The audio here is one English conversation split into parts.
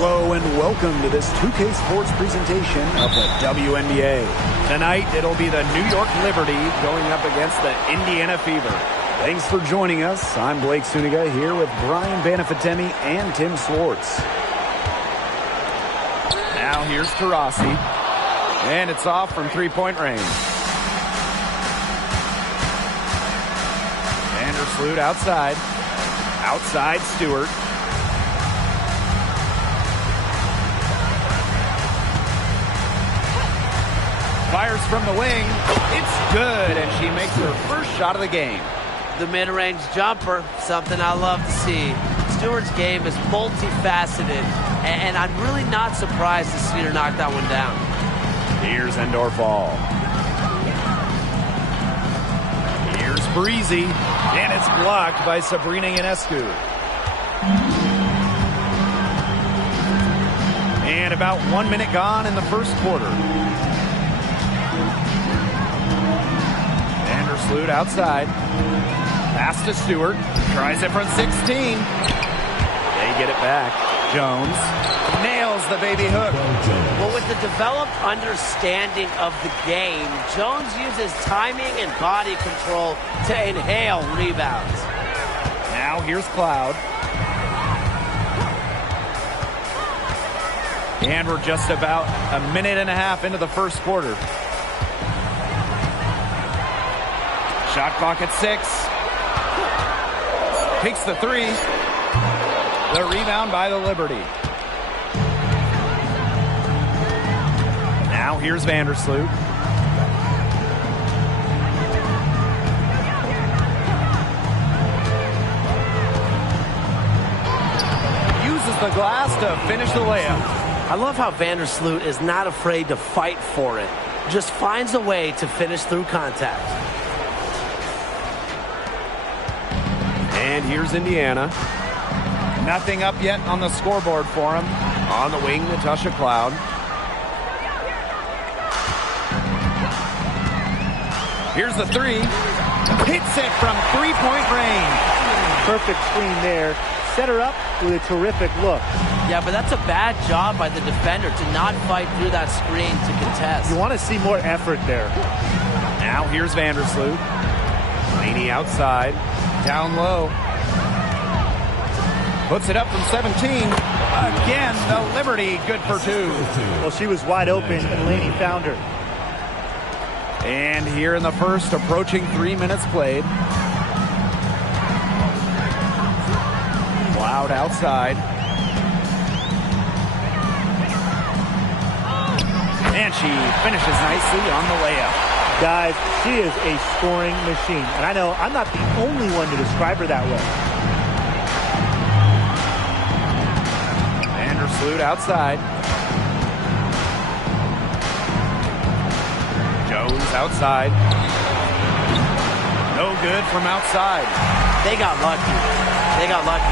Hello and welcome to this 2K Sports presentation of the WNBA. Tonight, it'll be the New York Liberty going up against the Indiana Fever. Thanks for joining us. I'm Blake Suniga here with Brian Banafitemi and Tim Swartz. Now here's Taurasi. And it's off from three-point range. Vandersloot outside. Outside Stewart. Fires from the wing. It's good, and she makes her first shot of the game. The mid-range jumper, something I love to see. Stewart's game is multifaceted, and I'm really not surprised to see her knock that one down. Here's Endorf-All. Here's Breezy, and it's blocked by Sabrina Ionescu. And about 1 minute gone in the first quarter. Vandersloot outside. Pass to Stewart. Tries it from 16. They get it back. Jones nails the baby hook. Well, with the developed understanding of the game, Jones uses timing and body control to inhale rebounds. Now here's Cloud. And we're just about a minute and a half into the first quarter. Shot clock at 6. Takes the three. The rebound by the Liberty. Now here's Vandersloot. Uses the glass to finish the layup. I love how Vandersloot is not afraid to fight for it. Just finds a way to finish through contact. And here's Indiana. Nothing up yet on the scoreboard for him. On the wing, Natasha Cloud. Here's the three. Hits it from three-point range. Perfect screen there. Set her up with a terrific look. Yeah, but that's a bad job by the defender to not fight through that screen to contest. You want to see more effort there. Now here's Vandersloot. Laney outside. Down low. Puts it up from 17. Again, the Liberty good for two. Well, she was wide open, and Laney found her. And here in the first, approaching 3 minutes played. Cloud outside. And she finishes nicely on the layup. Guys, she is a scoring machine. And I know I'm not the only one to describe her that way. Vandersloot outside. Jones outside. No good from outside. They got lucky. They got lucky.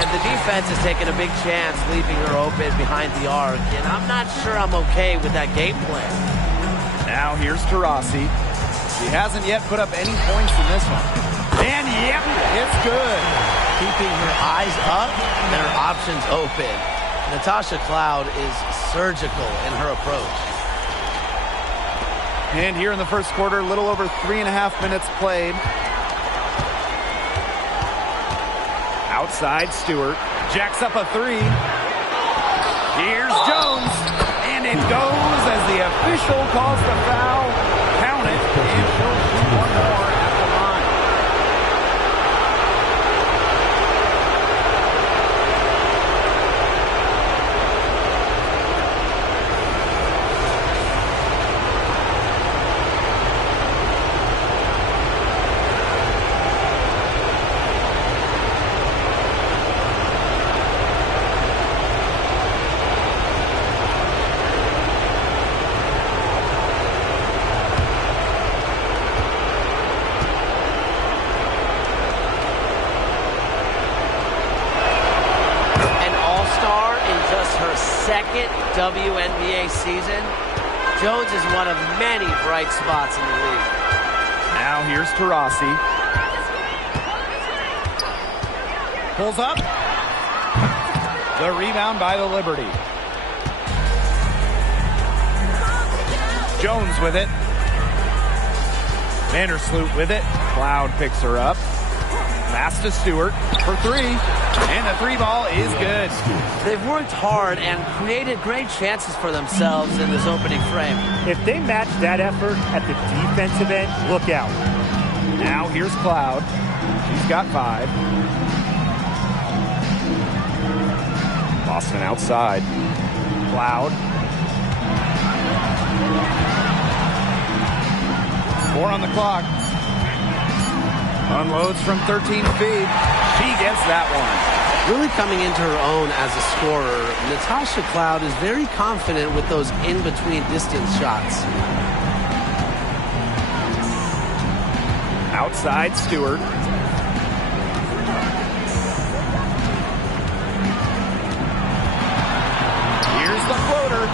And the defense is taking a big chance, leaving her open behind the arc. And I'm not sure I'm okay with that game plan. Now here's Taurasi. She hasn't yet put up any points in this one. And yep, it's good. Keeping her eyes up and her options open. Natasha Cloud is surgical in her approach. And here in the first quarter, a little over 3.5 minutes played. Outside Stewart. Jacks up a three. Here's Jones. And it goes as the official calls the foul. Count it. And she'll shoot one more at the line. Second WNBA season. Jones is one of many bright spots in the league. Now here's Taurasi. Pulls up. The rebound by the Liberty. Jones with it. Vandersloot with it. Cloud picks her up. Pass to Stewart for three. And the three ball is good. They've worked hard and created great chances for themselves in this opening frame. If they match that effort at the defensive end, look out. Now here's Cloud. She's got 5. Boston outside. Cloud. 4 on the clock. Unloads from 13 feet. She gets that one. Really coming into her own as a scorer, Natasha Cloud is very confident with those in-between distance shots. Outside Stewart. Here's the floater.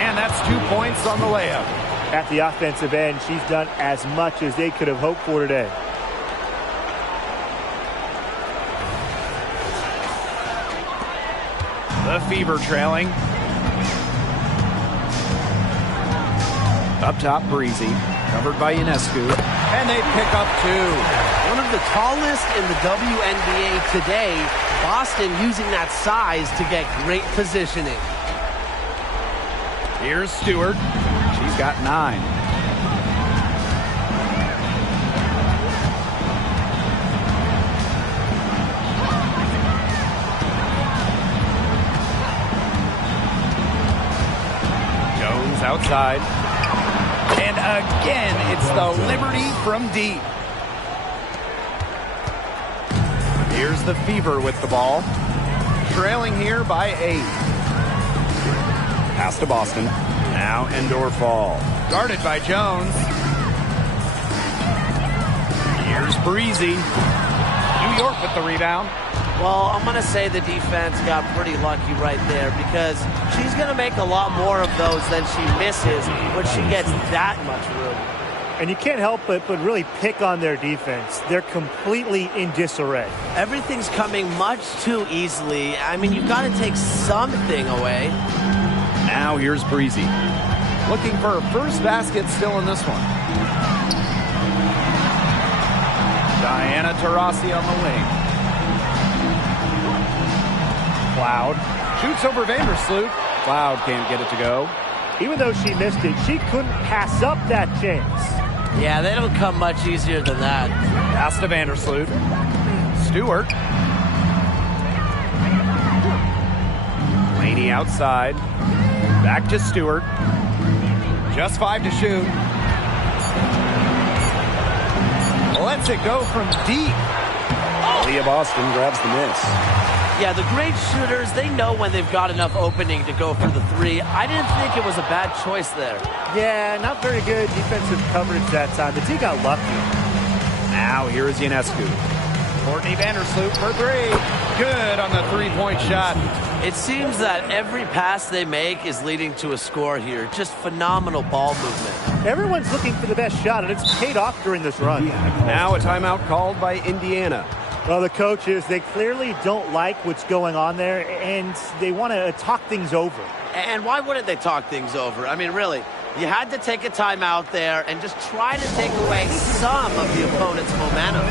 And that's 2 points on the layup. At the offensive end, she's done as much as they could have hoped for today. The Fever trailing. Up top, Breezy. Covered by Ionescu. And they pick up 2. One of the tallest in the WNBA today. Boston using that size to get great positioning. Here's Stewart. She's got 9. Jones outside. And again, it's the Liberty from deep. Here's the Fever with the ball. Trailing here by 8. Pass to Boston. Now Endor Fall. Guarded by Jones. Here's Breezy. New York with the rebound. Well, I'm going to say the defense got pretty lucky right there because she's going to make a lot more of those than she misses when she gets that much room. And you can't help but really pick on their defense. They're completely in disarray. Everything's coming much too easily. I mean, you've got to take something away. Now here's Breezy. Looking for her first basket still in this one. Diana Taurasi on the wing. Cloud shoots over Vandersloot. Cloud can't get it to go. Even though she missed it, she couldn't pass up that chance. Yeah, they don't come much easier than that. Pass to Vandersloot. Stewart. Laney outside. Back to Stewart. Just 5 to shoot. Lets it go from deep. Leah Boston grabs the miss. Yeah, the great shooters, they know when they've got enough opening to go for the 3. I didn't think it was a bad choice there. Yeah, not very good defensive coverage that time. The team got lucky. Now here is Ionescu. Courtney Vandersloot for 3. Good on the 3-point shot. It seems that every pass they make is leading to a score here. Just phenomenal ball movement. Everyone's looking for the best shot, and it's paid off during this run. Now a timeout called by Indiana. Well, the coaches, they clearly don't like what's going on there, and they want to talk things over. And why wouldn't they talk things over? I mean, really, you had to take a timeout there and just try to take away some of the opponent's momentum.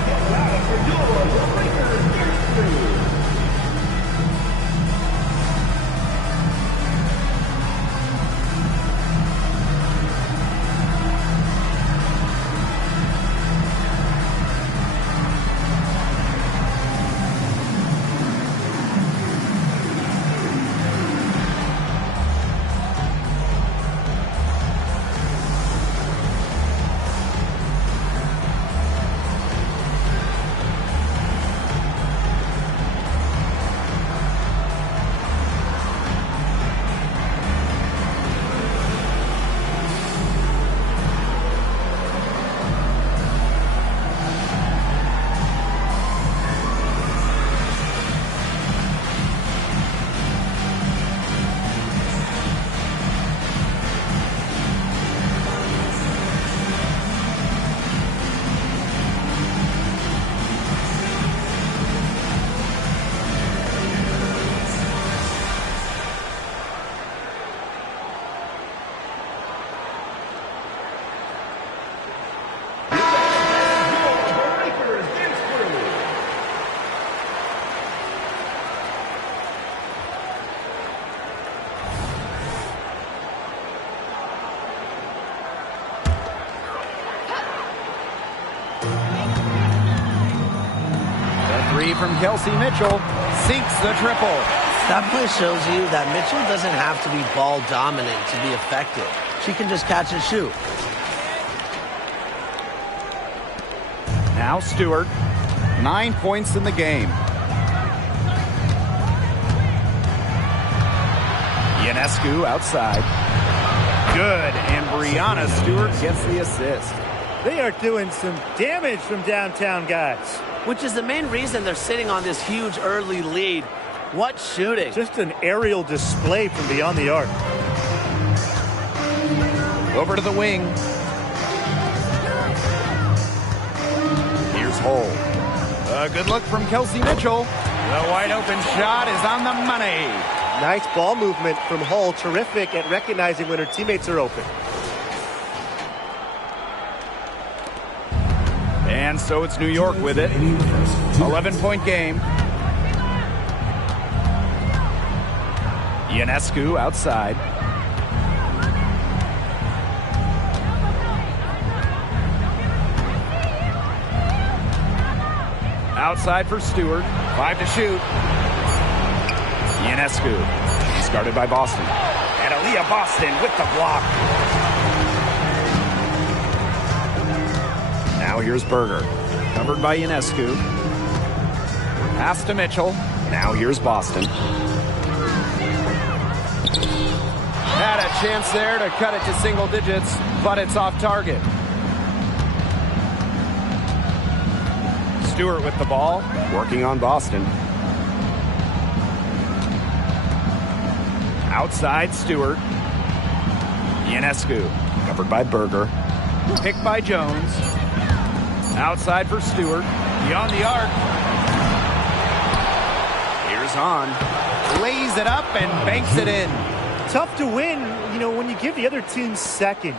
Three from Kelsey Mitchell. Sinks the triple. That play shows you that Mitchell doesn't have to be ball dominant to be effective. She can just catch and shoot. Now Stewart. 9 points in the game. Ionescu outside. Good, and Brianna Stewart gets the assist. They are doing some damage from downtown, guys. Which is the main reason they're sitting on this huge early lead. What shooting. Just an aerial display from beyond the arc. Over to the wing. Here's Hull. A good look from Kelsey Mitchell. The wide open shot is on the money. Nice ball movement from Hull. Terrific at recognizing when her teammates are open. And so it's New York with it. 11-point game. Ionescu outside. Outside for Stewart. 5 to shoot. Ionescu. She's guarded by Boston. And Aaliyah Boston with the block. Now here's Berger. Covered by Ionescu. Pass to Mitchell. Now here's Boston. Had a chance there to cut it to single digits, but it's off target. Stewart with the ball, working on Boston. Outside Stewart. Ionescu, covered by Berger. Picked by Jones. Outside for Stewart. Beyond the arc. Here's Hahn. Lays it up and banks it in. Tough to win, when you give the other team second,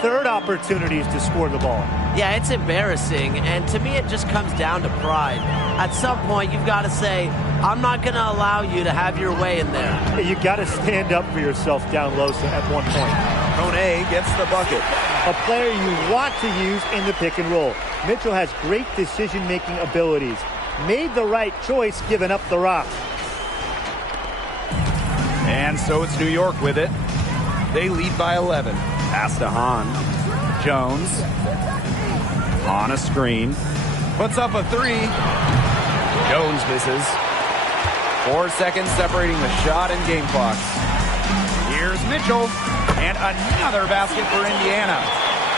third opportunities to score the ball. Yeah, it's embarrassing, and to me it just comes down to pride. At some point, you've got to say, I'm not going to allow you to have your way in there. You got to stand up for yourself down low at one point. Kone gets the bucket. A player you want to use in the pick and roll. Mitchell has great decision-making abilities. Made the right choice giving up the rock. And so it's New York with it. They lead by 11. Pass to Hahn. Jones. On a screen. Puts up a three. Jones misses. 4 seconds separating the shot and game clock. Here's Mitchell. And another basket for Indiana.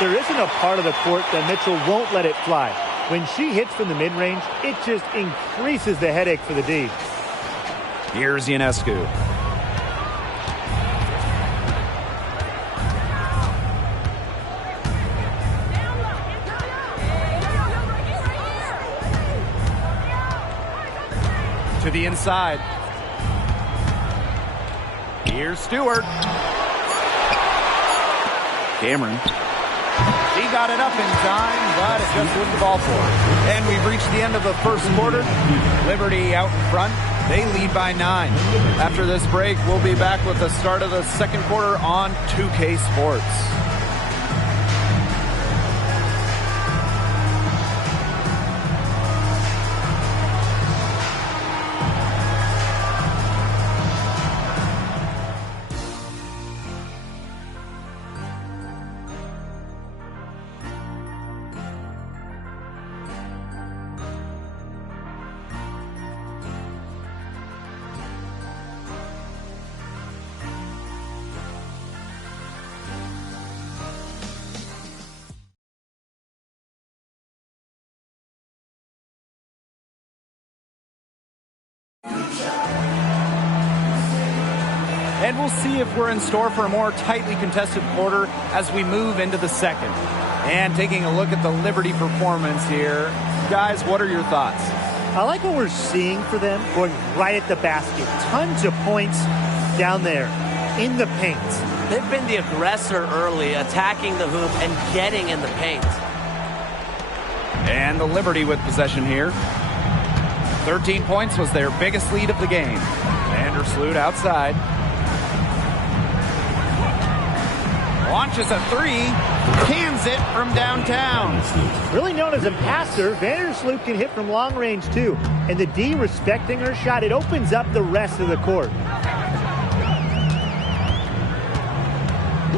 There isn't a part of the court that Mitchell won't let it fly. When she hits from the mid-range, it just increases the headache for the D. Here's Ionescu. To the inside. Here's Stewart. Cameron. He got it up in time, but it just wouldn't fall for him. And we've reached the end of the first quarter. Liberty out in front. They lead by 9. After this break, we'll be back with the start of the second quarter on 2K Sports. And we'll see if we're in store for a more tightly contested quarter as we move into the second. And taking a look at the Liberty performance here. Guys, what are your thoughts? I like what we're seeing for them, going right at the basket. Tons of points down there in the paint. They've been the aggressor early, attacking the hoop and getting in the paint. And the Liberty with possession here. 13 points was their biggest lead of the game. Vandersloot outside. Launches a three. Cans it from downtown. Really known as a passer, Vandersloot can hit from long range too. And the D respecting her shot, it opens up the rest of the court.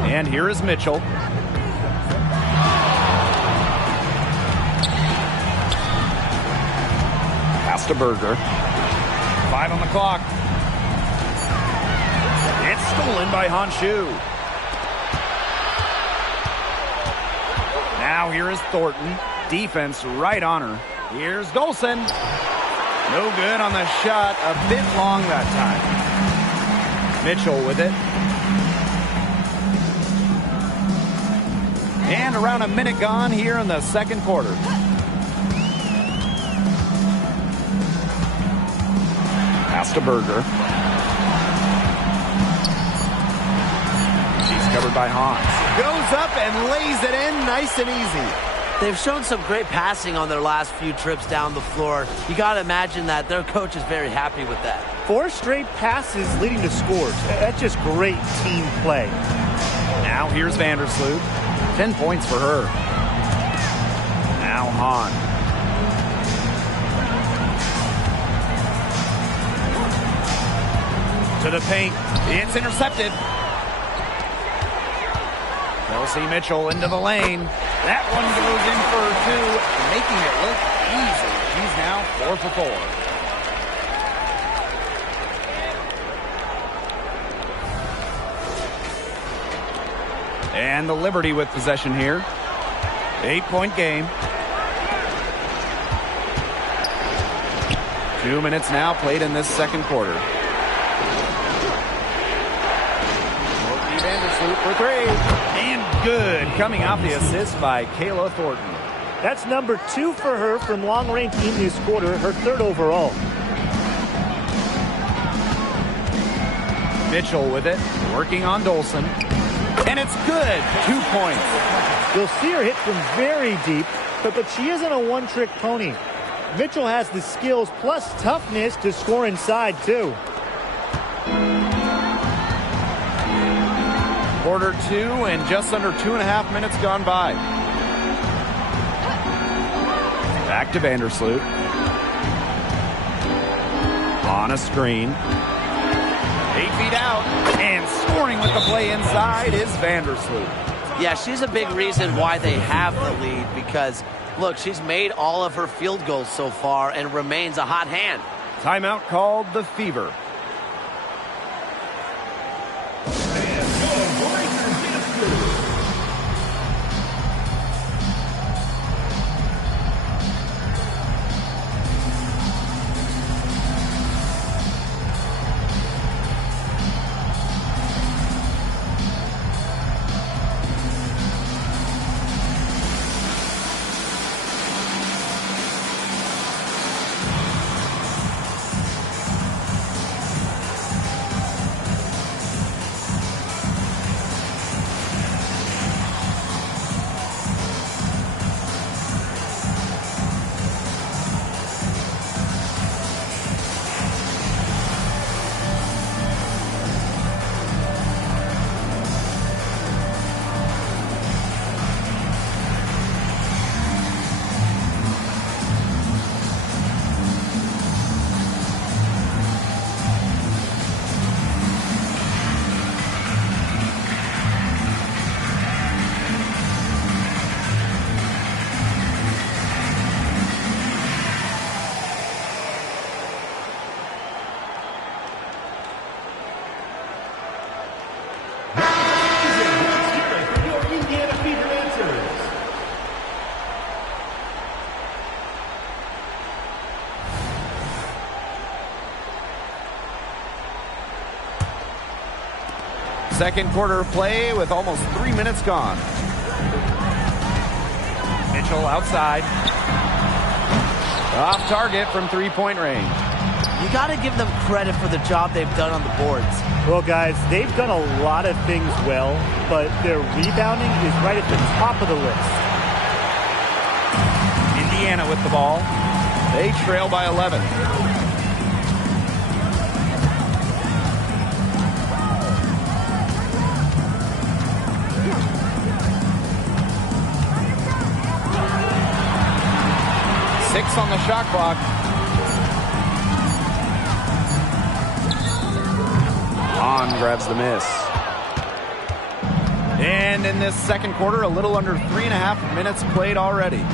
And here is Mitchell. Pass to Berger. 5 on the clock. It's stolen by Honshu. Now here is Thornton. Defense right on her. Here's Dolson. No good on the shot. A bit long that time. Mitchell with it. And around a minute gone here in the second quarter. Pass to Berger. She's covered by Hans. Goes up and lays it in nice and easy. They've shown some great passing on their last few trips down the floor. You got to imagine that their coach is very happy with that. 4 straight passes leading to scores. That's just great team play. Now here's Vandersloot. 10 points for her. Now Hahn. To the paint. It's intercepted. Kelsey Mitchell into the lane. That one goes in for 2, making it look easy. She's now 4 for 4. And the Liberty with possession here. 8-point game. 2 minutes now played in this second quarter. Vandersloot for 3. And good. Coming off the assist by Kayla Thornton. That's number 2 for her from long range in this quarter, her 3rd overall. Mitchell with it, working on Dolson. And it's good. 2 points. You'll see her hit from very deep, but she isn't a one-trick pony. Mitchell has the skills plus toughness to score inside, too. Quarter 2 and just under 2.5 minutes gone by. Back to Vandersloot. On a screen. 8 feet out. And scoring with the play inside is Vandersloot. Yeah, she's a big reason why they have the lead because, look, she's made all of her field goals so far and remains a hot hand. Timeout called the Fever. Second quarter play with almost 3 minutes gone. Mitchell outside. Off target from 3-point range. You got to give them credit for the job they've done on the boards. Well, guys, they've done a lot of things well, but their rebounding is right at the top of the list. Indiana with the ball. They trail by 11. 6 on the shot clock. Hahn grabs the miss. And in this second quarter, a little under 3.5 minutes played already.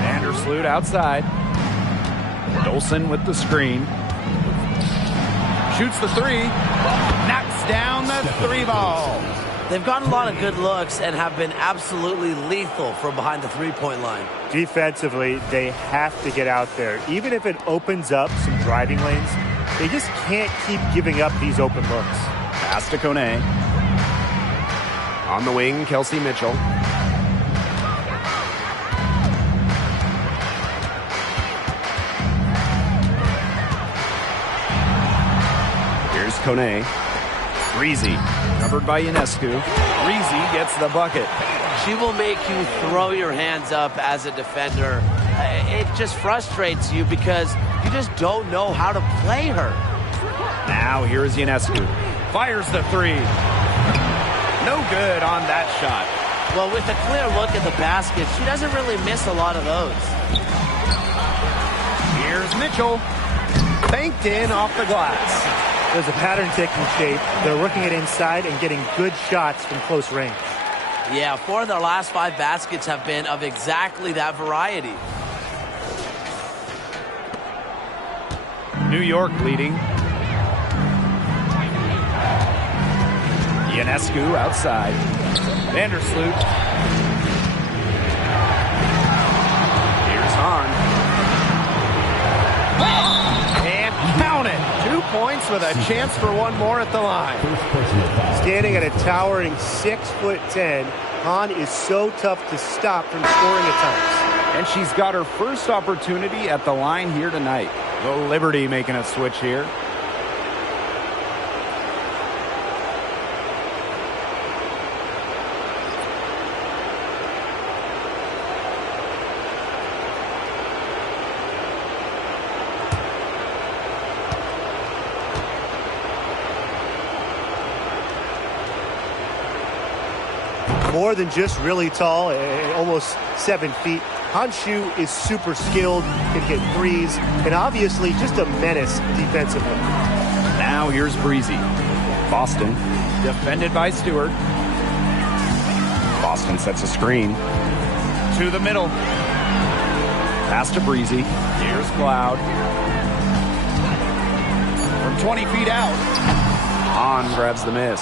Vandersloot outside. Dolson with the screen. Shoots the three. Knocks down the 3 ball. They've gotten a lot of good looks and have been absolutely lethal from behind the three-point line. Defensively, they have to get out there. Even if it opens up some driving lanes, they just can't keep giving up these open looks. Pass to Kone. On the wing, Kelsey Mitchell. Here's Kone. Breezy, covered by Ionescu. Breezy gets the bucket. She will make you throw your hands up as a defender. It just frustrates you because you just don't know how to play her. Now here's Ionescu. Fires the 3. No good on that shot. Well, with a clear look at the basket, she doesn't really miss a lot of those. Here's Mitchell. Banked in off the glass. There's a pattern taking shape. They're working it inside and getting good shots from close range. Yeah, 4 of their last 5 baskets have been of exactly that variety. New York leading. Ionescu outside. Vandersloot. Here's Hahn. And count it. 2 points with a chance for one more at the line. Standing at a towering 6'10", Hahn is so tough to stop from scoring at times. And she's got her first opportunity at the line here tonight. The Liberty making a switch here. More than just really tall, almost 7 feet. Hanshu is super skilled, can hit threes, and obviously just a menace defensively. Now here's Breezy. Boston, defended by Stewart. Boston sets a screen. To the middle. Pass to Breezy. Here's Cloud. From 20 feet out. Hahn grabs the miss.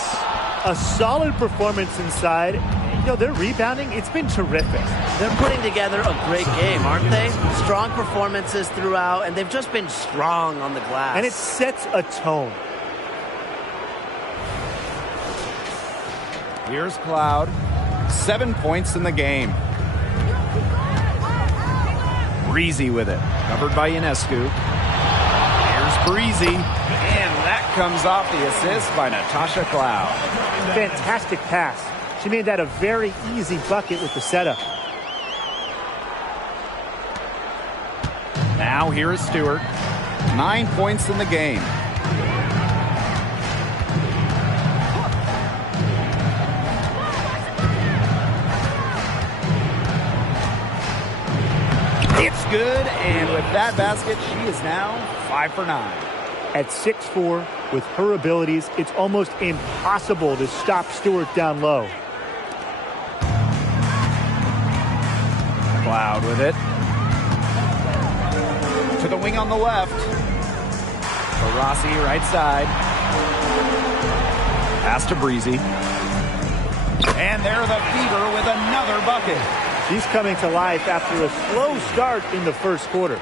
A solid performance inside. You know, their rebounding, it's been terrific. They're putting together a great game, aren't they? Strong performances throughout, and they've just been strong on the glass. And it sets a tone. Here's Cloud. 7 points in the game. Breezy with it. Covered by Ionescu. Here's Breezy. And that comes off the assist by Natasha Cloud. Fantastic pass. She made that a very easy bucket with the setup. Now here is Stewart. 9 points in the game. It's good, and with that basket, she is now 5 for 9. At 6'4", with her abilities, it's almost impossible to stop Stewart down low. Cloud with it. To the wing on the left. Rossi right side. Pass to Breezy. And there the Fever with another bucket. She's coming to life after a slow start in the first quarter.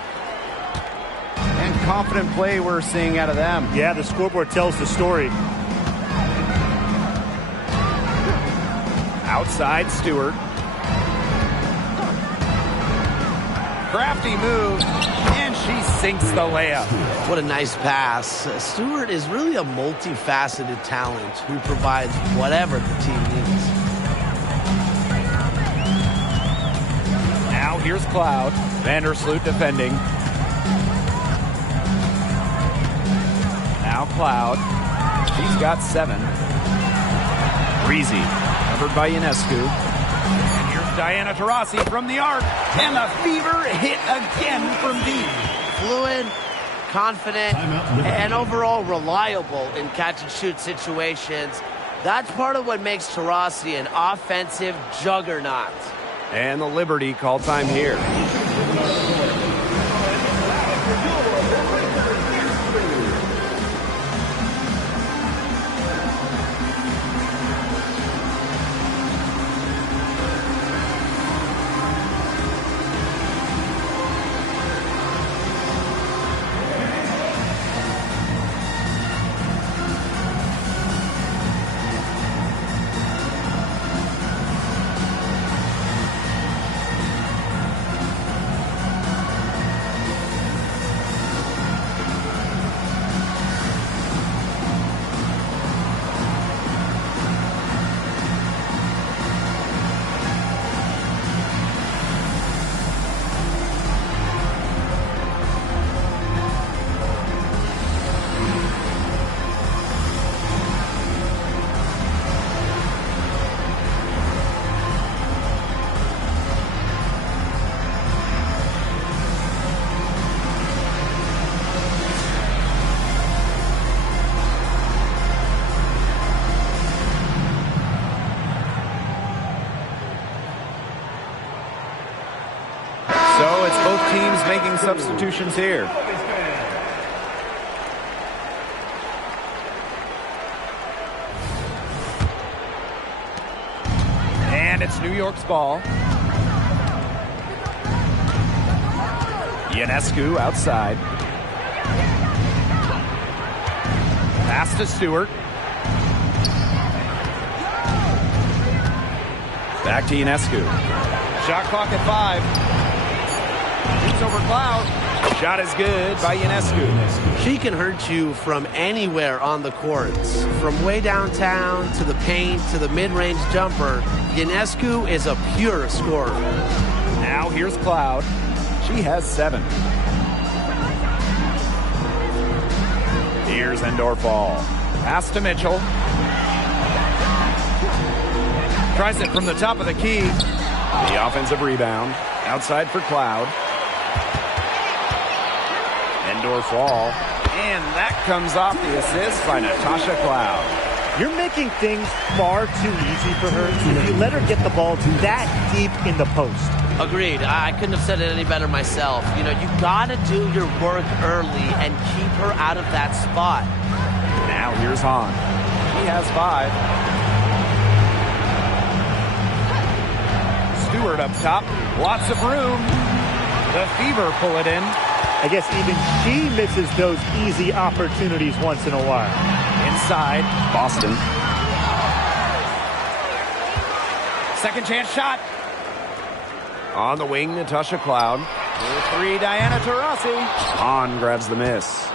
And confident play we're seeing out of them. Yeah, the scoreboard tells the story. Outside Stewart. Crafty move, and she sinks the layup. What a nice pass. Stewart is really a multifaceted talent who provides whatever the team needs. Now here's Cloud. Vandersloot defending. Now Cloud. She's got 7. Breezy, covered by Ionescu. And here's Diana Taurasi from the arc. And the Fever hit again from deep. Fluid, confident, and overall reliable in catch-and-shoot situations. That's part of what makes Taurasi an offensive juggernaut. And the Liberty call time here. So it's both teams making substitutions here. And it's New York's ball. Ionescu outside. Pass to Stewart. Back to Ionescu. Shot clock at 5. Shoots over Cloud. Shot is good by Ionescu. She can hurt you from anywhere on the courts. From way downtown to the paint to the mid-range jumper, Ionescu is a pure scorer. Now here's Cloud. She has 7. Here's Endorfall. Pass to Mitchell. Tries it from the top of the key. The offensive rebound. Outside for Cloud. Endorfall. And that comes off the assist by Natasha Cloud. You're making things far too easy for her if you let her get the ball that deep in the post. Agreed. I couldn't have said it any better myself. You know, you got to do your work early and keep her out of that spot. Now here's Hahn. She has 5. Stewart up top. Lots of room. The Fever pull it in. I guess even she misses those easy opportunities once in a while. Inside, Boston. Second chance shot. On the wing, Natasha Cloud. 3, Diana Taurasi. Hahn grabs the miss.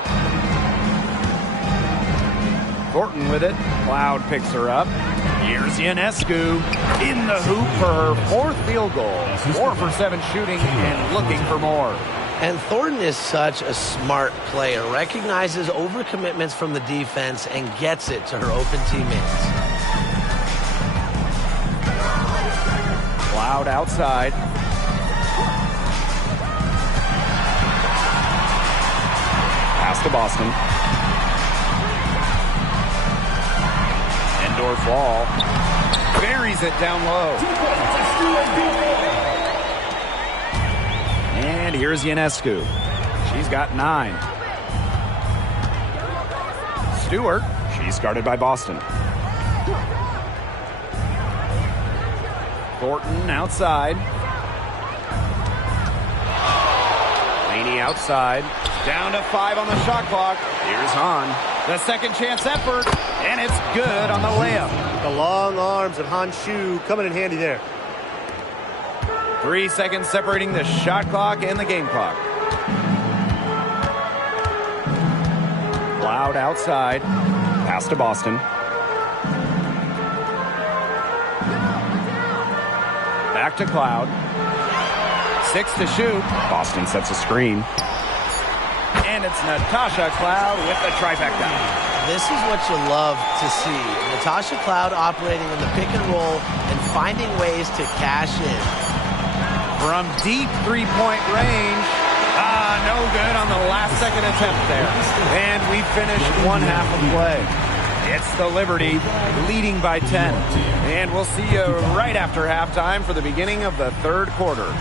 Thornton with it. Cloud picks her up. Here's Ionescu in the hoop for her 4th field goal. 4 for 7 shooting and looking for more. And Thornton is such a smart player. Recognizes overcommitments from the defense and gets it to her open teammates. Cloud outside. Pass to Boston. Endorfall buries it down low. And here's Ionescu. She's got 9. Stewart. She's guarded by Boston. Thornton outside. Laney outside. Down to 5 on the shot clock. Here's Hahn. The second chance effort. And it's good on the layup. The long arms of Han Shu coming in handy there. 3 seconds separating the shot clock and the game clock. Cloud outside. Pass to Boston. Back to Cloud. 6 to shoot. Boston sets a screen. And it's Natasha Cloud with the trifecta. This is what you love to see. Natasha Cloud operating in the pick and roll and finding ways to cash in. From deep three-point range. No good on the last second attempt there. And we finished one half of play. It's the Liberty leading by 10. And we'll see you right after halftime for the beginning of the third quarter.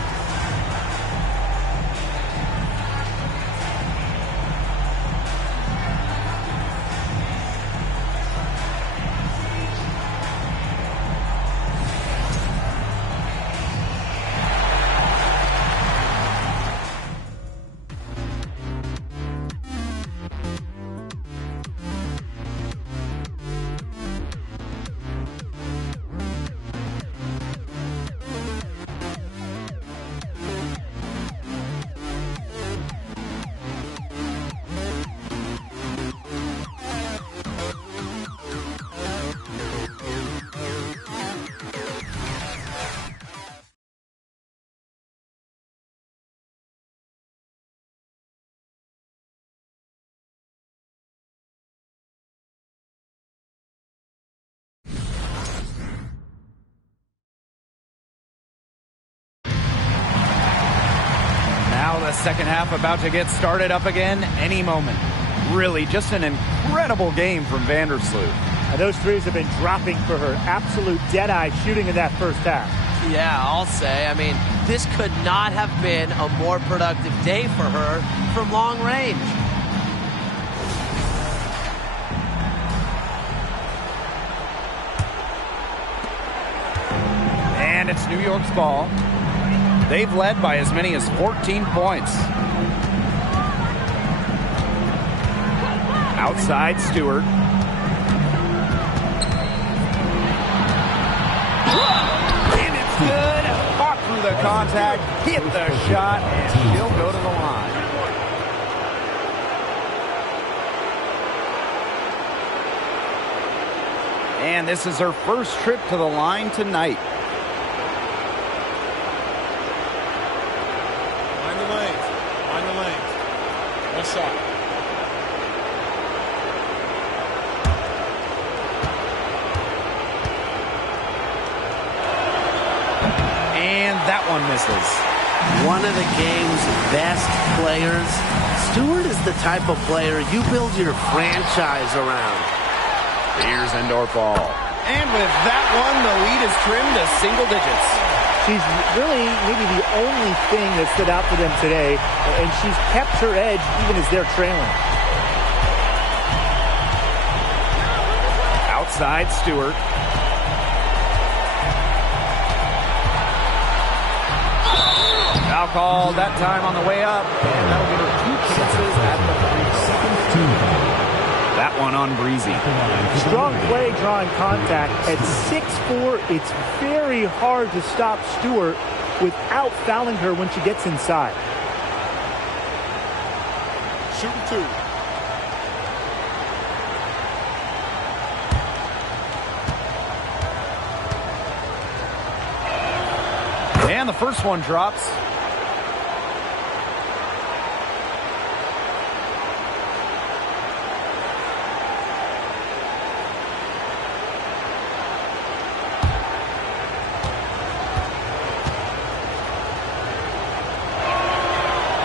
The second half about to get started up again any moment. Really, just an incredible game from Vandersloot. And those threes have been dropping for her. Absolute dead-eye shooting in that first half. Yeah, I'll say. I mean, this could not have been a more productive day for her from long range. And it's New York's ball. They've led by as many as 14 points. Outside, Stewart. And it's good. Fought through the contact, hit the shot, and she'll go to the line. And this is her first trip to the line tonight. Shot. And that one misses. One of the game's best players. Stewart is the type of player you build your franchise around. Here's Endorf ball. And with that one, the lead is trimmed to single digits. She's really maybe the only thing that stood out for them today, and she's kept her edge even as they're trailing. Outside, Stewart. Foul call that time on the way up, and that'll give her 2 chances at the free throw. That one on Breezy. Strong play drawing contact. At 6'4", it's very hard to stop Stewart without fouling her when she gets inside. Shooting 2. And the first one drops.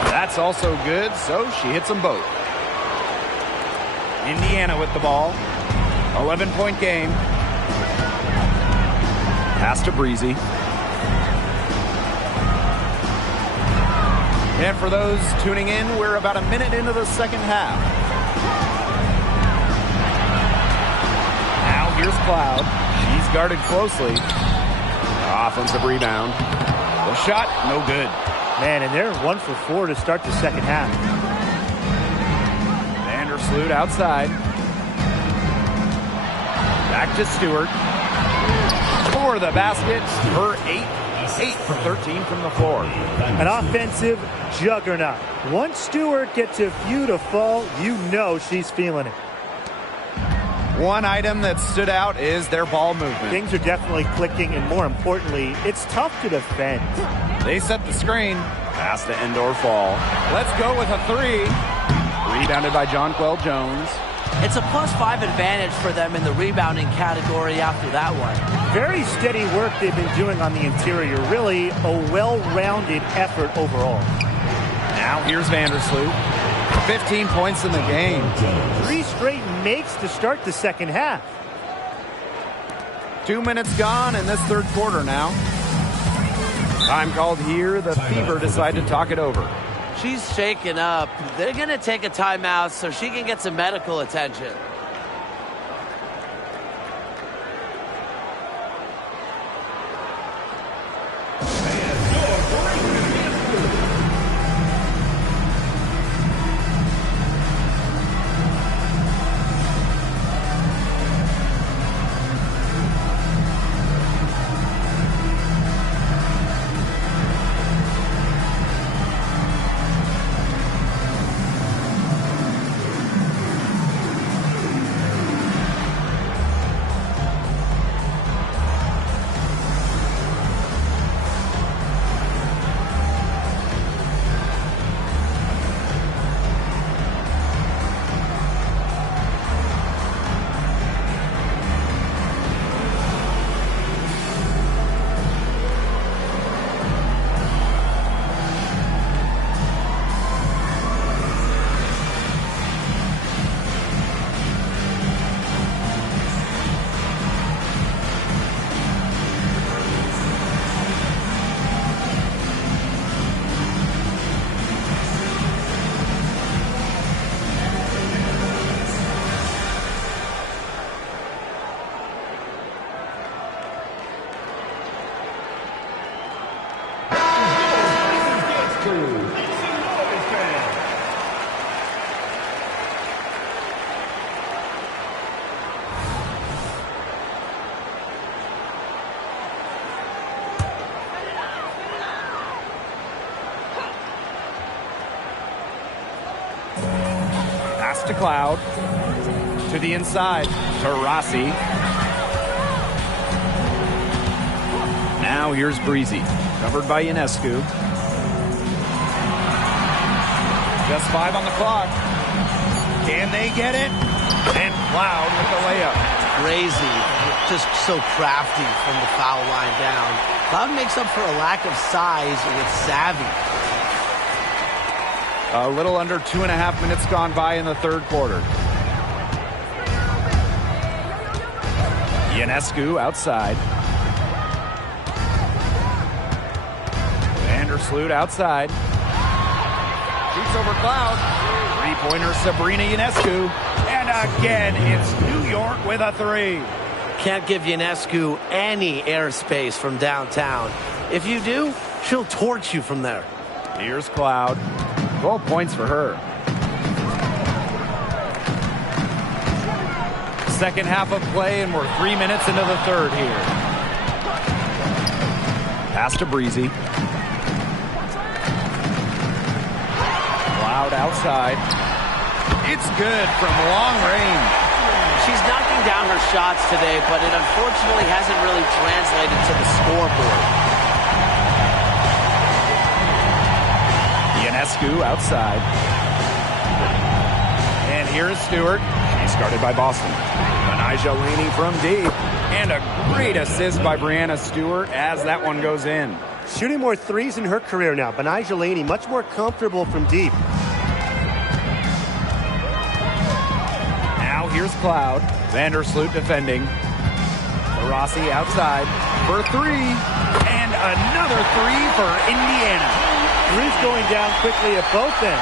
That's also good, so she hits them both. Indiana with the ball. 11-point game. Pass to Breezy. And for those tuning in, we're about a minute into the second half. Now here's Cloud. She's guarded closely. Offensive rebound. The shot, no good. Man, and they're 1 for 4 to start the second half. Vandersloot outside. Back to Stewart. For the basket. Her 8 for 13 from the floor. An offensive juggernaut. Once Stewart gets a few to fall, you know she's feeling it. One item that stood out is their ball movement. Things are definitely clicking, and more importantly, it's tough to defend. They set the screen. Pass to Endorf. Let's go with a 3. Rebounded by Jonquel Jones. It's a +5 advantage for them in the rebounding category after that one. Very steady work they've been doing on the interior. Really a well-rounded effort overall. Now here's Vandersloot. 15 points in the game. 3 straight makes to start the second half. 2 minutes gone in this third quarter now. Time called here. The Fever decide to talk it over. She's shaken up. They're going to take a timeout so she can get some medical attention. To Cloud, to the inside, to Rossi. Now here's Breezy, covered by Ionescu. Just 5 on the clock. Can they get it? And Cloud with the layup. Crazy, just so crafty from the foul line down. Cloud makes up for a lack of size with savvy. A little under 2.5 minutes gone by in the third quarter. Ionescu outside. Vandersloot outside. Shoots over Cloud. Three-pointer Sabrina Ionescu. And again, it's New York with a 3. Can't give Ionescu any airspace from downtown. If you do, she'll torch you from there. Here's Cloud. 12 points for her. Second half of play, and we're 3 minutes into the third here. Pass to Breezy. Cloud outside. It's good from long range. She's knocking down her shots today, but it unfortunately hasn't really translated to the scoreboard. Ionescu outside. And here's Stewart. She's guarded by Boston. Benijah Laney from deep. And a great assist by Brianna Stewart as that one goes in. Shooting more threes in her career now. Benijah Laney much more comfortable from deep. Now here's Cloud. Vandersloot defending. Rossi outside for 3. And another 3 for Indiana. Three's going down quickly at both ends.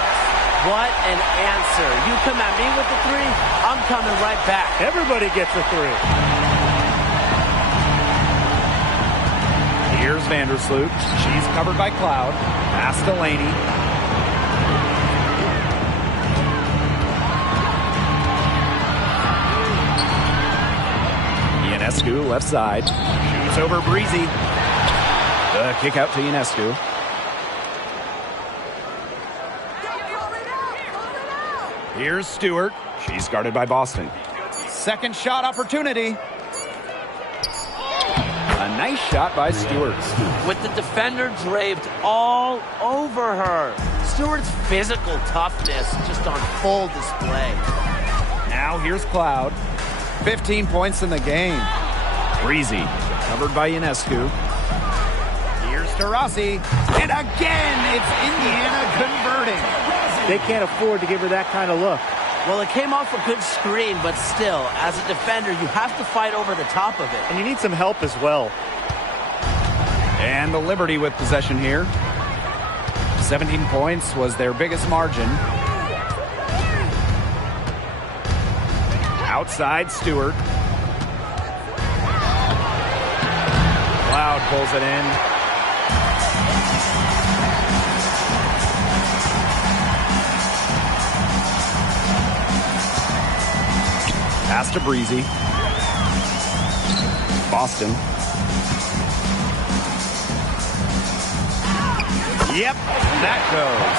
What an answer. You come at me with the 3, I'm coming right back. Everybody gets a 3. Here's Vandersloot. She's covered by Cloud. Pass to Laney. Ionescu left side. Shoots over Breezy. The kick out to Ionescu. Here's Stewart. She's guarded by Boston. Second shot opportunity. A nice shot by Stewart. With the defender draped all over her. Stewart's physical toughness just on full display. Now here's Cloud. 15 points in the game. Breezy, covered by Ionescu. Here's to Rossi. And again, it's Indiana converting. They can't afford to give her that kind of look. Well, it came off a good screen, but still, as a defender, you have to fight over the top of it. And you need some help as well. And the Liberty with possession here. 17 points was their biggest margin. Outside, Stewart. Cloud pulls it in. Pass to Breezy. Boston. Yep, that goes.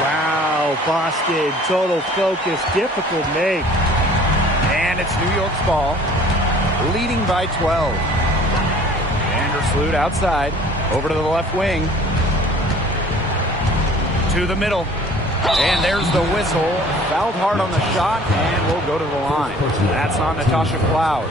Wow, Boston, total focus, difficult make. And it's New York's ball, leading by 12. Vandersloot outside, over to the left wing. To the middle. And there's the whistle. Fouled hard on the shot, and we'll go to the line. That's on Natasha Cloud.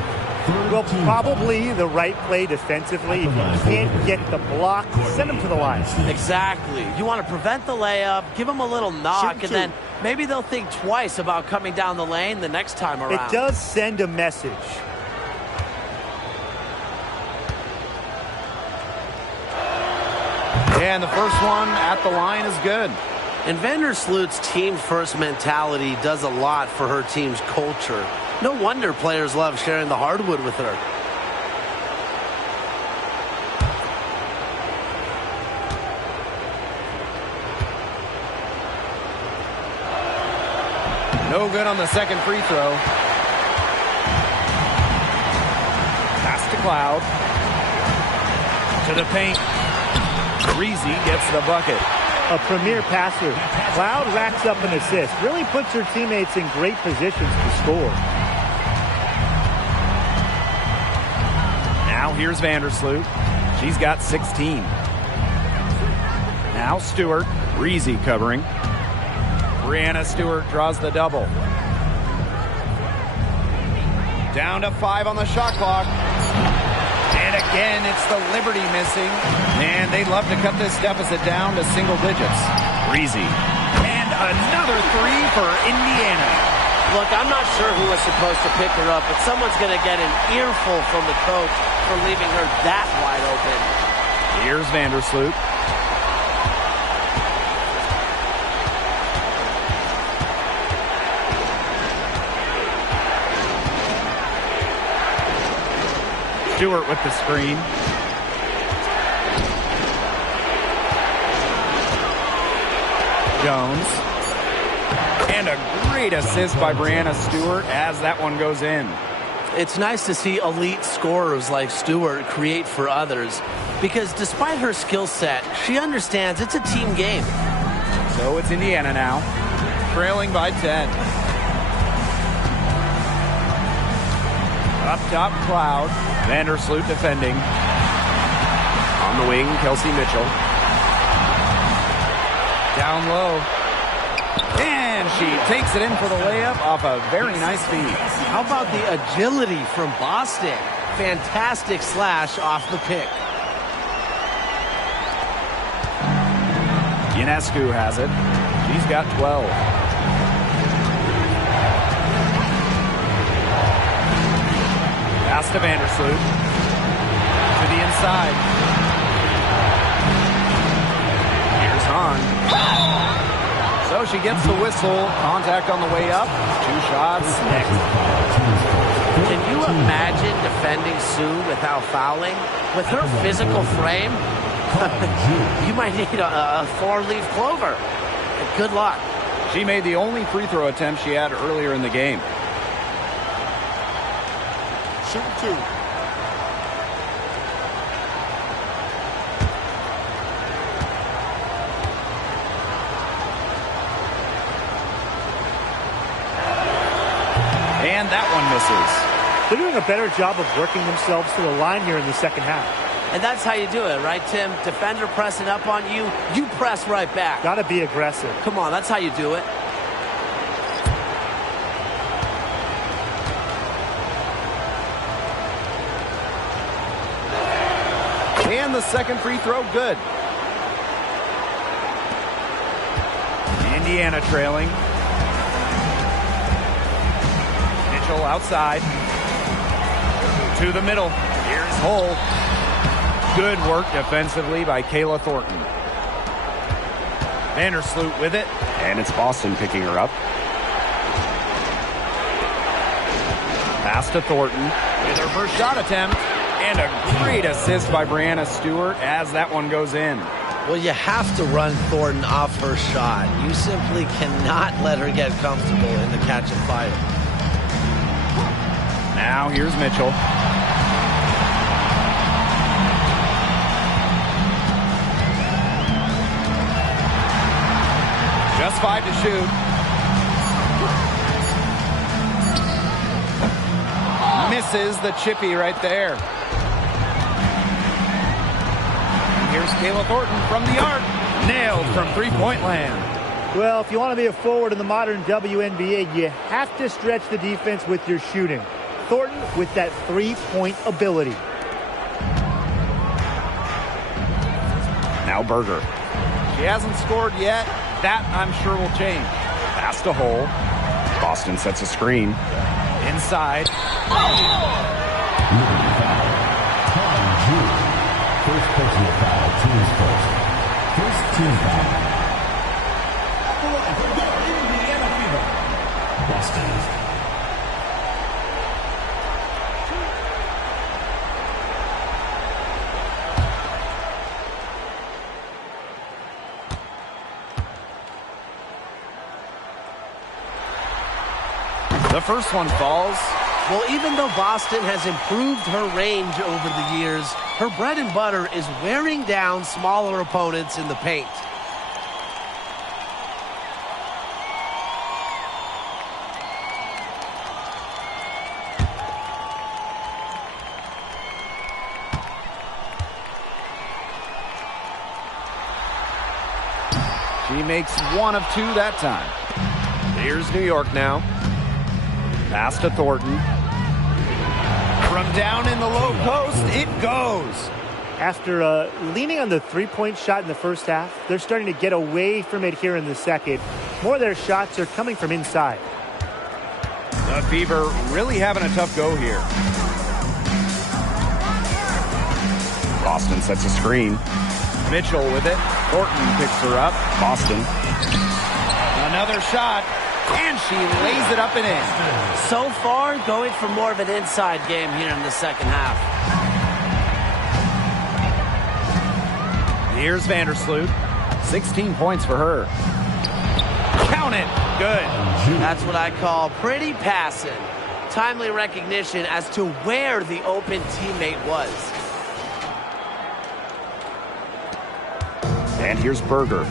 Well, probably the right play defensively. If you can't get the block, send them to the line. Exactly. You want to prevent the layup, give them a little knock, and then maybe they'll think twice about coming down the lane the next time around. It does send a message. And the first one at the line is good. And Vandersloot's team-first mentality does a lot for her team's culture. No wonder players love sharing the hardwood with her. No good on the second free throw. Pass to Cloud. To the paint. Breezy gets the bucket. A premier passer. Cloud racks up an assist. Really puts her teammates in great positions to score. Now here's Vandersloot. She's got 16. Now Stewart. Breezy covering. Brianna Stewart draws the double. Down to 5 on the shot clock. And again, it's the Liberty missing. And they'd love to cut this deficit down to single digits. Breezy. And another 3 for Indiana. Look, I'm not sure who was supposed to pick her up, but someone's going to get an earful from the coach for leaving her that wide open. Here's Vandersloot. Stewart with the screen. Jones. And a great assist by Brianna Stewart as that one goes in. It's nice to see elite scorers like Stewart create for others because despite her skill set, she understands it's a team game. So it's Indiana now, trailing by 10. Up top, Cloud. Vandersloot defending. On the wing, Kelsey Mitchell. Down low. And she takes it in for the layup off a very nice feed. How about the agility from Boston? Fantastic slash off the pick. Ionescu has it. She's got 12. Pass to Vandersloot. To the inside. Here's Hahn. So she gets the whistle. Contact on the way up. 2 shots next. Can you imagine defending Sue without fouling? With her physical frame, you might need a 4-leaf clover. Good luck. She made the only free throw attempt she had earlier in the game. Shooting 2. And that one misses. They're doing a better job of working themselves to the line here in the second half. And that's how you do it, right, Tim? Defender pressing up on you, you press right back. Got to be aggressive. Come on, that's how you do it. the second free throw good. Indiana trailing. Mitchell outside. To the middle. Here's Hull. Good work defensively by Kayla Thornton. Vandersloot with it. And it's Boston picking her up. Pass to Thornton with her first shot attempt. And a great assist by Brianna Stewart as that one goes in. Well, you have to run Thornton off her shot. You simply cannot let her get comfortable in the catch and fire. Now here's Mitchell. Just 5 to shoot. Misses the chippy right there. Here's Kayla Thornton from the arc. Nailed from three-point land. Well, if you want to be a forward in the modern WNBA, you have to stretch the defense with your shooting. Thornton with that three-point ability. Now Berger. She hasn't scored yet. That, I'm sure, will change. Pass to Hull. Boston sets a screen. Inside. First personal foul, team's first. First team foul. Indiana Fever. Boston. The first one falls. Well, even though Boston has improved her range over the years, her bread and butter is wearing down smaller opponents in the paint. She makes 1 of 2 that time. Here's New York now. Pass to Thornton. From down in the low post, it goes. After leaning on the three-point shot in the first half, they're starting to get away from it here in the second. More of their shots are coming from inside. The Fever really having a tough go here. Boston sets a screen. Mitchell with it. Thornton picks her up. Boston. Another shot. And she lays it up and in. So far, going for more of an inside game here in the second half. Here's Vandersloot. 16 points for her. Count it. Good. That's what I call pretty passing. Timely recognition as to where the open teammate was. And here's Berger.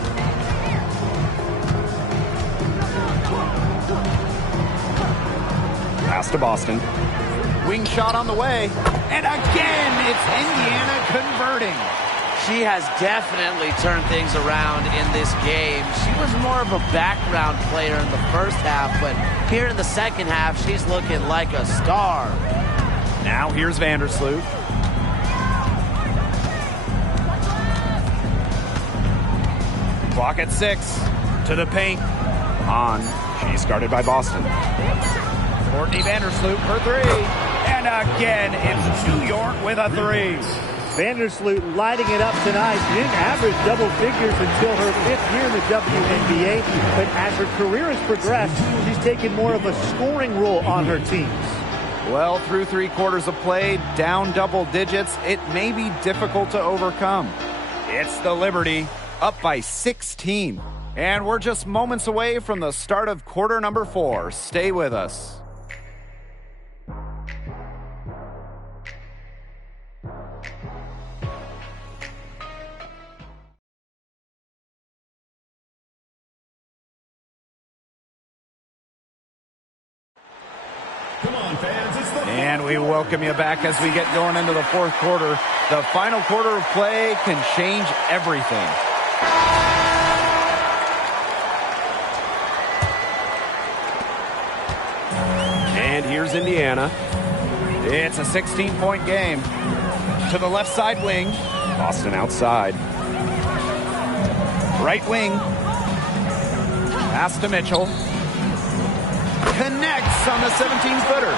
Pass to Boston. Wing shot on the way. And again, it's Indiana converting. She has definitely turned things around in this game. She was more of a background player in the first half, but here in the second half, she's looking like a star. Now here's Vandersloot. Clock at 6. To the paint. On. She's guarded by Boston. Courtney Vandersloot for 3. And again, it's New York with a 3. Vandersloot lighting it up tonight. She didn't average double figures until her 5th year in the WNBA, but as her career has progressed, she's taken more of a scoring role on her teams. Well, through 3 quarters of play, down double digits, it may be difficult to overcome. It's the Liberty, up by 16. And we're just moments away from the start of quarter number 4. Stay with us. And we welcome you back as we get going into the 4th quarter. The final quarter of play can change everything. And here's Indiana. It's a 16-point game. To the left side wing. Boston outside. Right wing. Pass to Mitchell. Connects on the 17-footer.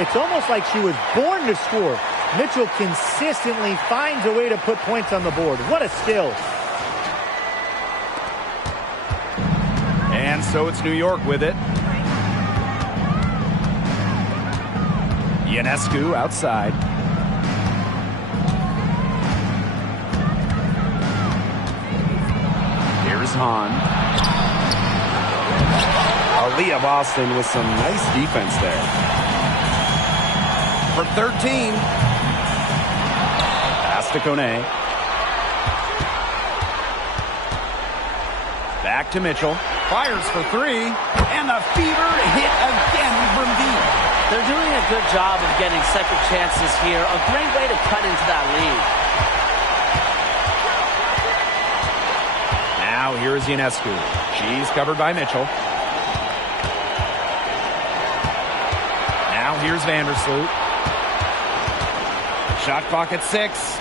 It's almost like she was born to score. Mitchell consistently finds a way to put points on the board. What a skill. And so it's New York with it. Ionescu outside. Here's Hahn. Aaliyah Boston with some nice defense there. For 13. Pass to Kone. Back to Mitchell. Fires for three. And the fever hit again from deep. They're doing a good job of getting second chances here. A great way to cut into that lead. Now here's Ionescu. She's covered by Mitchell. Now here's Vandersloot. Shot clock at 6.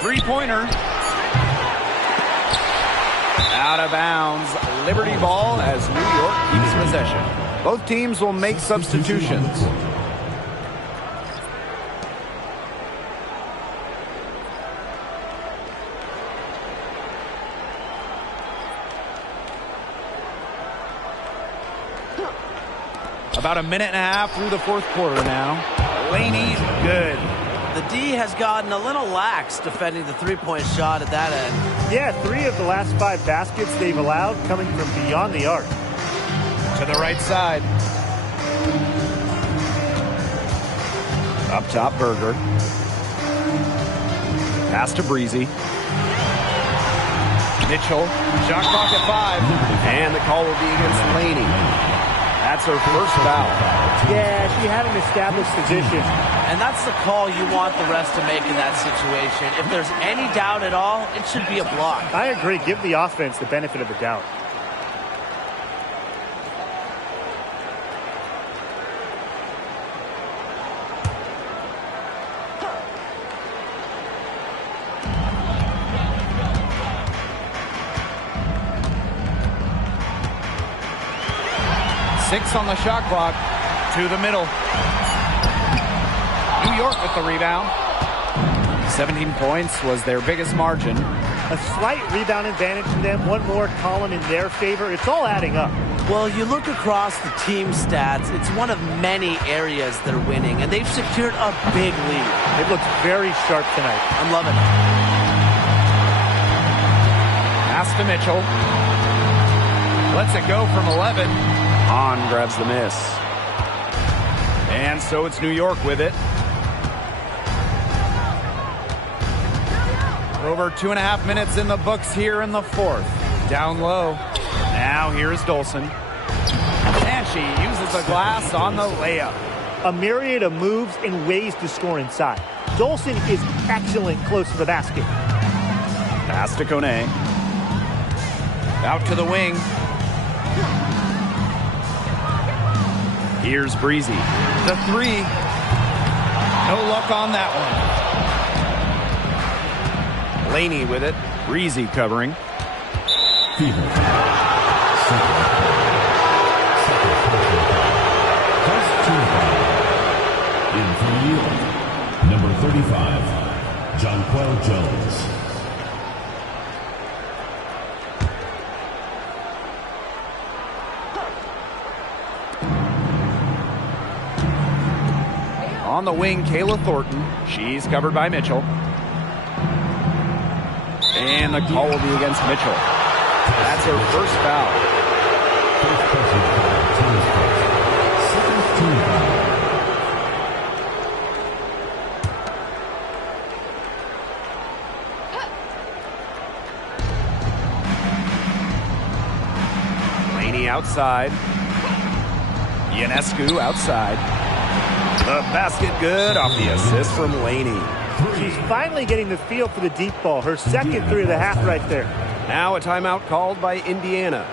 Three-pointer. Out of bounds. Liberty ball as New York keeps possession. Both teams will make substitutions. About a minute and a half through the fourth quarter now. Laney, good. The D has gotten a little lax defending the three-point shot at that end. Yeah, 3 of the last 5 baskets they've allowed coming from beyond the arc. To the right side. Up top, Berger. Pass to Breezy. Mitchell. Shot clock at 5. And the call will be against Laney. That's her first foul. Yeah, she had an established position. And that's the call you want the rest to make in that situation. If there's any doubt at all, it should be a block. I agree. Give the offense the benefit of the doubt. Six on the shot clock. To the middle. New York with the rebound. 17 points was their biggest margin. A slight rebound advantage for them. One more column in their favor. It's all adding up. Well, you look across the team stats, it's one of many areas they're winning, and they've secured a big lead. It looks very sharp tonight. I'm loving it. Pass to Mitchell. Lets it go from 11. Hahn grabs the miss. And so it's New York with it. Over 2.5 minutes in the books here in the fourth. Down low. Now here's Dolson. And she uses the glass on the layup. A myriad of moves and ways to score inside. Dolson is excellent close to the basket. Pass to Kone. Out to the wing. Here's Breezy. The three. No luck on that one. Laney with it. Breezy covering. Fever. In for New York, number 35, Jonquel Jones. On the wing, Kayla Thornton. She's covered by Mitchell. And the call will be against Mitchell. That's her first foul. Laney outside. Ionescu outside. The basket good off the assist from Laney. She's finally getting the feel for the deep ball. Her second three of the half right there. Now a timeout called by Indiana.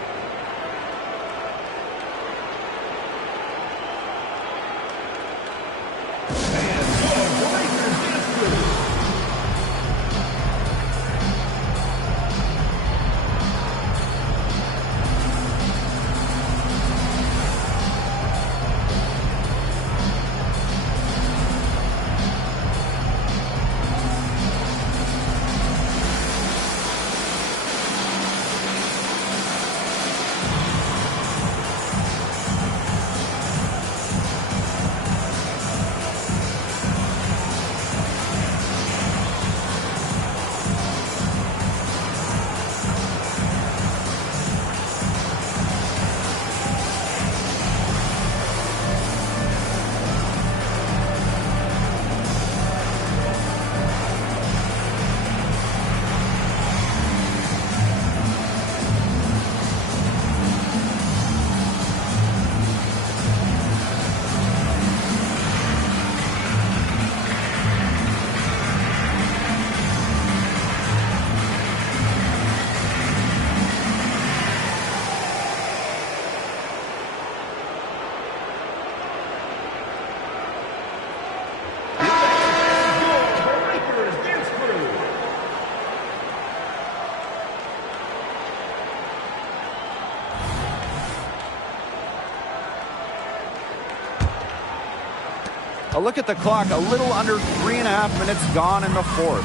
A look at the clock, a little under 3.5 minutes gone in the fourth.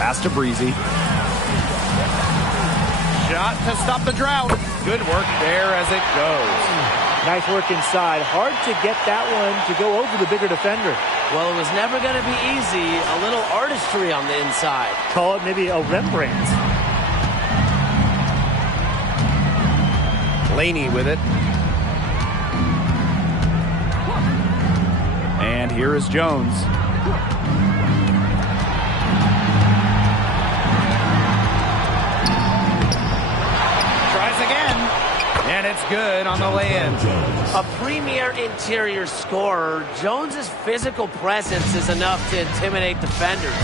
Pass to Breezy. Shot to stop the drought. Good work there as it goes. Nice work inside. Hard to get that one to go over the bigger defender. Well, it was never going to be easy. A little artistry on the inside. Call it maybe a Rembrandt. Laney with it. And here is Jones. Tries again. And it's good on the lay-in. A premier interior scorer, Jones's physical presence is enough to intimidate defenders.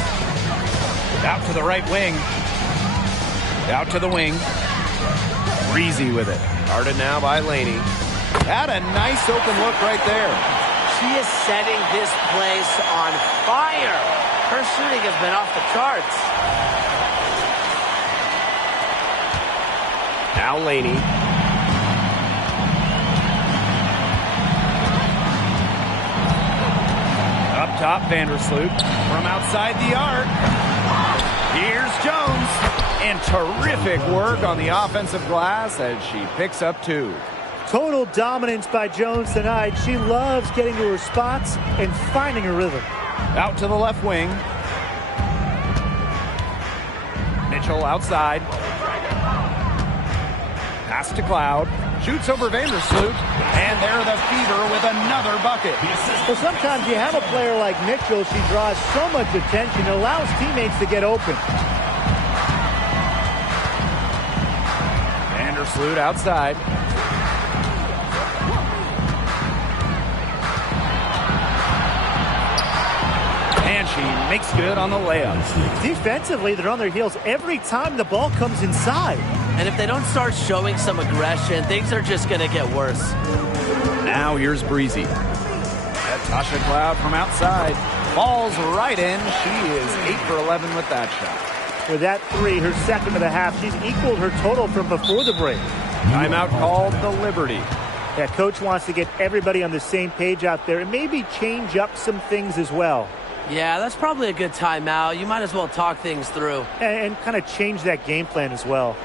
Out to the right wing. Out to the wing. Breezy with it. Guarded now by Laney. Had a nice open look right there. She is setting this place on fire. Her shooting has been off the charts. Now Laney. Up top, Vandersloot. From outside the arc. Here's Jones. And terrific work on the offensive glass as she picks up 2. Total dominance by Jones tonight. She loves getting to her spots and finding her rhythm. Out to the left wing. Mitchell outside. Pass to Cloud. Shoots over Vandersloot. And there the Fever with another bucket. Well, sometimes you have a player like Mitchell. She draws so much attention. It allows teammates to get open. Vandersloot outside. And she makes good on the layup. Defensively, they're on their heels every time the ball comes inside. And if they don't start showing some aggression, things are just going to get worse. Now here's Breezy. Tasha Cloud from outside. Falls right in. She is 8 for 11 with that shot. With that 3, her second of the half, she's equaled her total from before the break. Timeout called the Liberty. Yeah, coach wants to get everybody on the same page out there and maybe change up some things as well. Yeah, that's probably a good timeout. You might as well talk things through. And kind of change that game plan as well.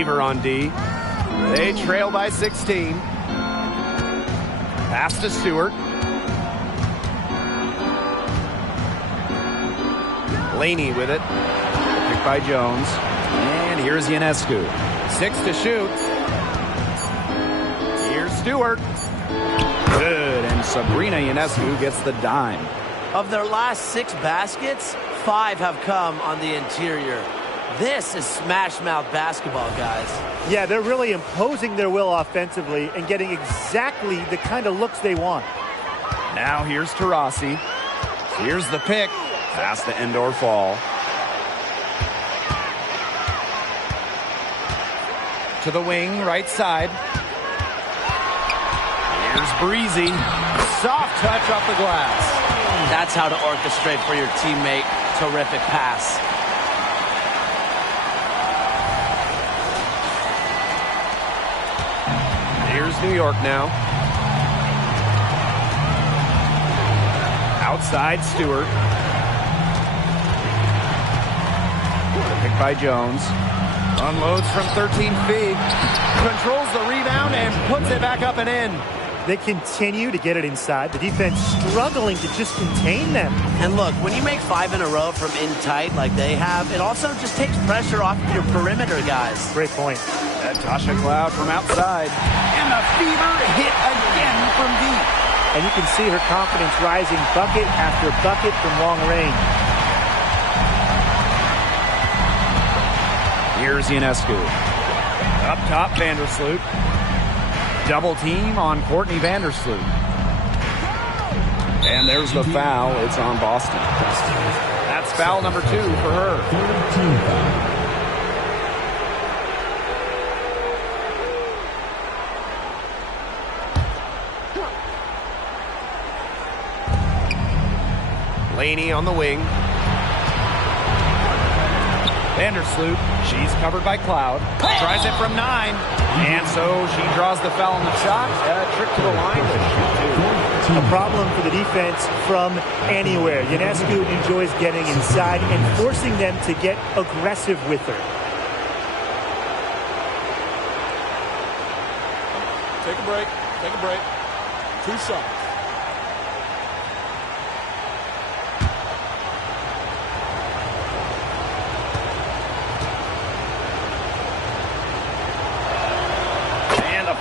Fever on D. They trail by 16. Pass to Stewart. Laney with it. Picked by Jones. And here's Ionescu. 6 to shoot. Here's Stewart. Good. And Sabrina Ionescu gets the dime. Of their last 6 baskets, 5 have come on the interior. This is smash-mouth basketball, guys. Yeah, they're really imposing their will offensively and getting exactly the kind of looks they want. Now here's Taurasi. Here's the pick. Pass to Endor Fall. to the wing, right side. Here's Breezy. Soft touch off the glass. That's how to orchestrate for your teammate. Terrific pass. Here's New York now. Outside Stewart. Picked by Jones. Unloads from 13 feet. Controls the rebound and puts it back up and in. They continue to get it inside. The defense struggling to just contain them. And look, when you make 5 in a row from in tight like they have, it also just takes pressure off of your perimeter guys. Great point. Tasha Cloud from outside. And the Fever hit again from deep. And you can see her confidence rising bucket after bucket from long range. Here's Ionescu. Up top, Vandersloot. Double team on Courtney Vandersloot. And there's the foul. It's on Boston. That's foul number 2 for her. Laney on the wing. Vandersloot, she's covered by Cloud. Tries it from 9. And so she draws the foul on the shot. A trick to the line to shoot 2. A problem for the defense from anywhere. Ionescu enjoys getting inside and forcing them to get aggressive with her. Take a break. Take a break. 2 shots.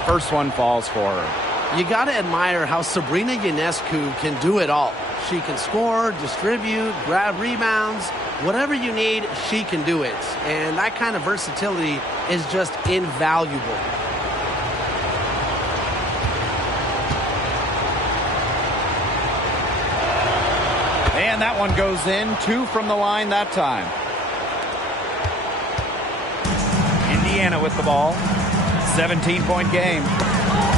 First one falls for her. You got to admire how Sabrina Ionescu can do it all. She can score, distribute, grab rebounds. Whatever you need, she can do it. And that kind of versatility is just invaluable. And that one goes in. 2 from the line that time. Indiana with the ball. 17-point game.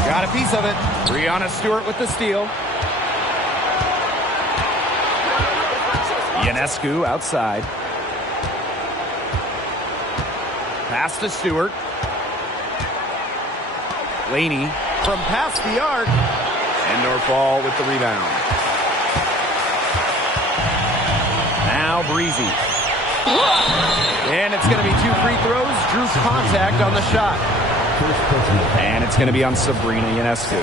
Got a piece of it. Breanna Stewart with the steal. Ionescu outside. Pass to Stewart. Laney from past the arc. And Norfall with the rebound. Now Breezy. And it's going to be 2 free throws. Drew contact on the shot. And it's going to be on Sabrina Ionescu.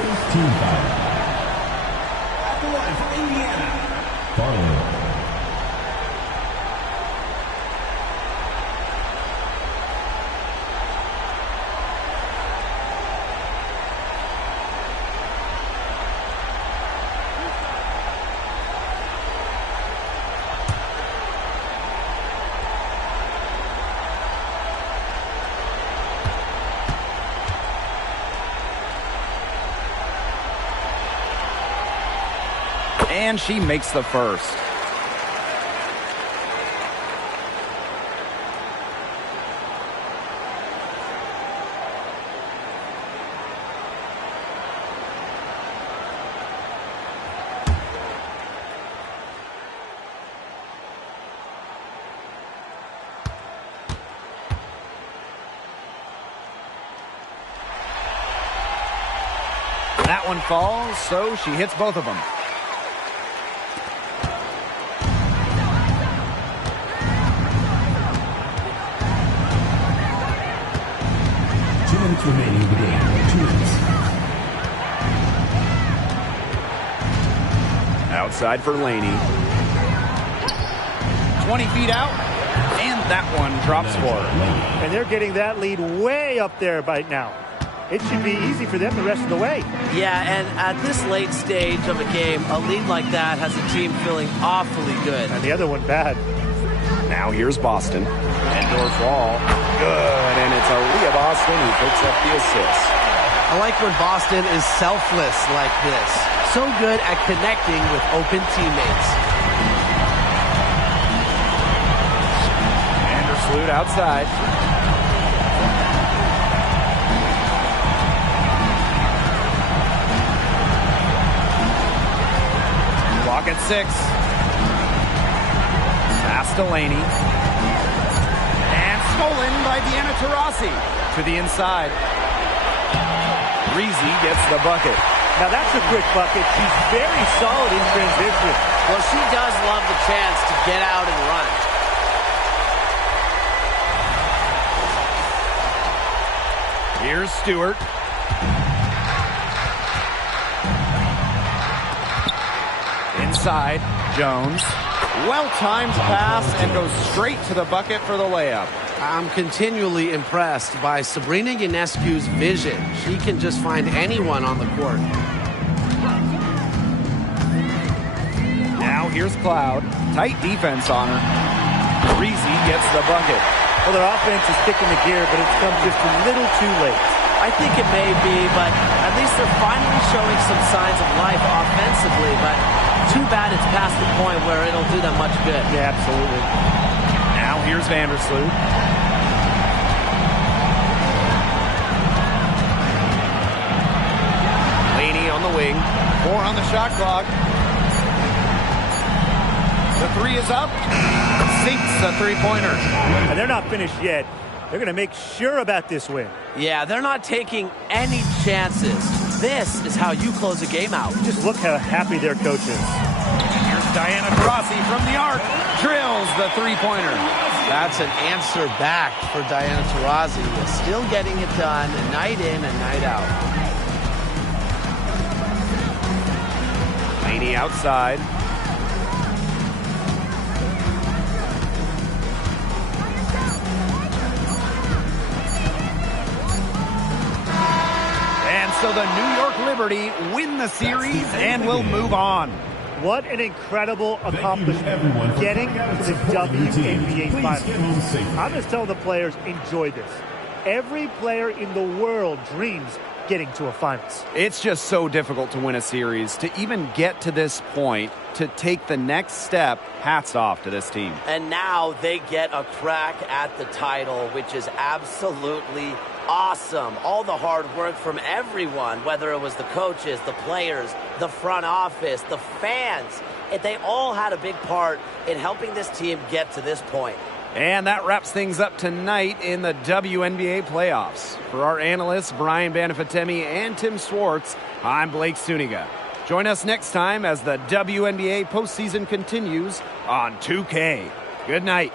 And she makes the first. That one falls, so she hits both of them. Remaining in the game. 2 minutes. Outside for Laney. 20 feet out. And that one drops for her. And they're getting that lead way up there right now. It should be easy for them the rest of the way. Yeah, and at this late stage of a game, a lead like that has a team feeling awfully good. And the other one bad. Now here's Boston. Endorf wall. Good. And it's Aaliyah Boston who picks up the assist. I like when Boston is selfless like this. So good at connecting with open teammates. Vandersloot outside. Clock at 6. Pass Delaney. And stolen by Diana Taurasi to the inside. Reezy gets the bucket. Now that's a quick bucket. She's very solid in transition. Well, she does love the chance to get out and run. Here's Stewart. Inside, Jones. Well-timed pass and goes straight to the bucket for the layup. I'm continually impressed by Sabrina Ionescu's vision. She can just find anyone on the court. Now here's Cloud. Tight defense on her. Reezy gets the bucket. Well, their offense is kicking the gear, but it's come just a little too late. I think it may be, but at least they're finally showing some signs of life offensively, but too bad it's past the point where it'll do them much good. Yeah, absolutely. Now here's Vandersloot. Laney on the wing. 4 on the shot clock. The 3 is up. Sinks the three-pointer. And they're not finished yet. They're going to make sure about this win. Yeah, they're not taking any chances. This is how you close a game out. Just look how happy their coach is. Here's Diana Taurasi from the arc. Drills the three-pointer. That's an answer back for Diana Taurasi. Still getting it done night in and night out. Laney outside. And so the New York Liberty win the series and will move on. What an incredible accomplishment, getting to the WNBA Finals. I'm just telling the players, enjoy this. Every player in the world dreams getting to a finals. It's just so difficult to win a series. To even get to this point, to take the next step, hats off to this team. And now they get a crack at the title, which is absolutely awesome. All the hard work from everyone, whether it was the coaches, the players, the front office, the fans, they all had a big part in helping this team get to this point. And that wraps things up tonight in the WNBA Playoffs. For our analysts, Brian Banafitemi and Tim Swartz, I'm Blake Suniga. Join us next time as the WNBA postseason continues on 2K. Good night.